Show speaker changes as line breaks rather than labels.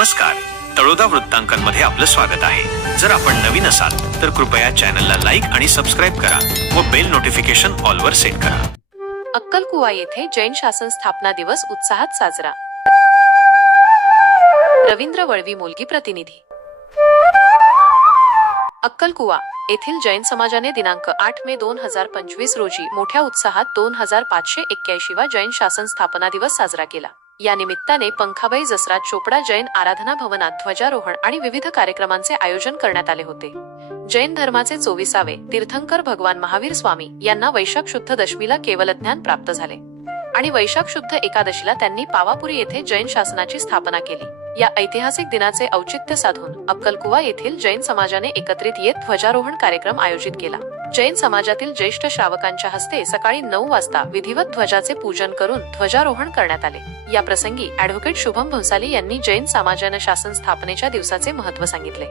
नमस्कार. तळोदा वृत्तांकनमध्ये आपलं स्वागत आहे. जर आपण नवीन असाल तर कृपया चॅनलला लाईक आणि सबस्क्राईब करा व बेल नोटिफिकेशन ऑलवर सेट करा.
अक्कलकुवा येथे जैन शासन स्थापना दिवस उत्साहात साजरा. रवींद्र वळवी मुलगी प्रतिनिधी. अक्कलकुवा येथील जैन समाजाने दिनांक आठ मे दोन हजार पंचवीस रोजी मोठ्या उत्साहात दोन हजार पाचशे एक्क्याऐंशी वा जैन शासन स्थापना दिवस साजरा केला. या निमित्ताने पंखाबाई जसराज चोपडा जैन आराधना भवनात ध्वजारोहण आणि विविध कार्यक्रमांचे आयोजन करण्यात आले होते. जैन धर्माचे चोविसावे तीर्थंकर भगवान महावीर स्वामी यांना वैशाख शुद्ध दशमीला केवल ज्ञान प्राप्त झाले. आणि वैशाख शुद्ध एकादशीला त्यांनी पावापुरी येथे जैन शासनाची स्थापना केली. या ऐतिहासिक दिनाचे औचित्य साधून अक्कलकुवा येथील जैन समाजाने एकत्रित येत ध्वजारोहण कार्यक्रम आयोजित केला. जैन समाजातील ज्येष्ठ श्रावकांच्या हस्ते सकाळी नऊ वाजता विधिवत ध्वजाचे पूजन करून ध्वजारोहण करण्यात आले. या प्रसंगी अॅडव्होकेट शुभम भंसाली यांनी जैन समाजानं शासन स्थापनेच्या दिवसाचे महत्त्व सांगितले.